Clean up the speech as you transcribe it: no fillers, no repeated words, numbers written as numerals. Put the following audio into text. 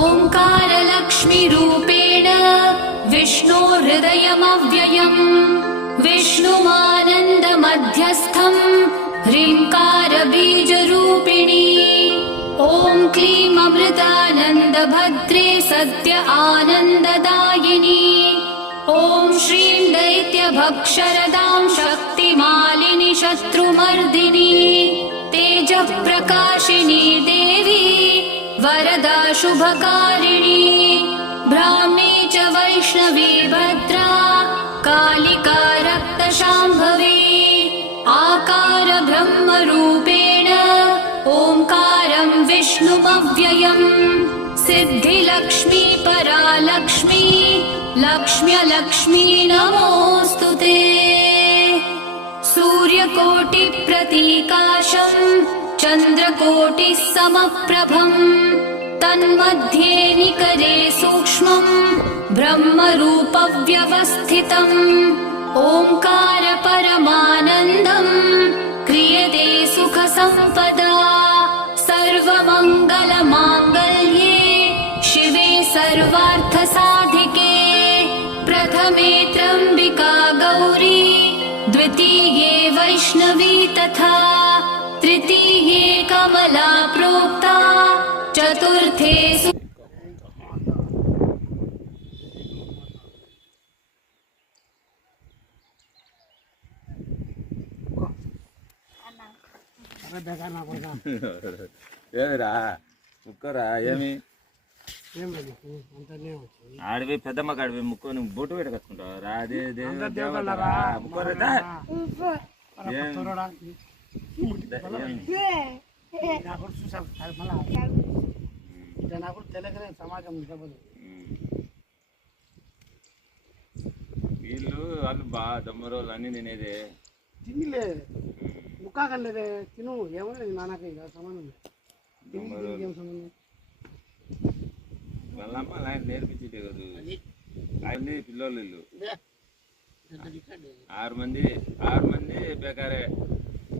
ओंकारलक्ष्मीरूपेण विष्णोर्हृदयमव्ययम् विष्णुमानन्दमध्यस्थम् ह्रीङ्कारबीजरूपिणी ॐ क्लीं अमृतानन्दभद्रे सत्य आनन्ददायिनी ॐ श्रीं दैत्यभक्षरदां शक्तिमालिनि शत्रुमर्दिनी तेजप्रकाशिनी देवी वरदा शुभकारिणी ब्राह्मी च वैष्णवी भद्रा कालिका रक्तशाम्भवी आकार ब्रह्मरूपेण ओंकारं विष्णुमव्ययम् सिद्धिलक्ष्मी परालक्ष्मी लक्ष्म्यलक्ष्मी नमोऽस्तुते सूर्यकोटिप्रतीकाशं चन्द्रकोटिः समप्रभम् तन्मध्ये निकरे सूक्ष्मं ब्रह्मरूपव्यवस्थितम् ओंकार परमानन्दम् क्रियते सुखसम्पदा सर्वमङ्गलमाङ्गल्ये शिवे सर्वार्थसाधिके प्रथमे त्र्यम्बिका गौरी द्वितीये वैष्णवी तथा तृतीये कमला प्रोक्ता चतुर्थे ఏమిరా ముక్కరా ఏమి ఆడిపోయి పెద్దమ్మకి ఆడిపోయి ముక్కు నువ్వు బొట్టు పెట్టి కట్టుకుంటావు రా అదే ముక్కరా వీళ్ళు వాళ్ళు బాగా దమ్మరోళ్ళు అన్ని తినేదే తినలే ముక్కా కనలేదే తిను ఏమన్నా నాన్నకి సమానం వాళ్ళమ్మ ఆయన నేర్పించేటే కదా ఆయన్ని పిల్లోళ్ళు 6 మంది బేకారే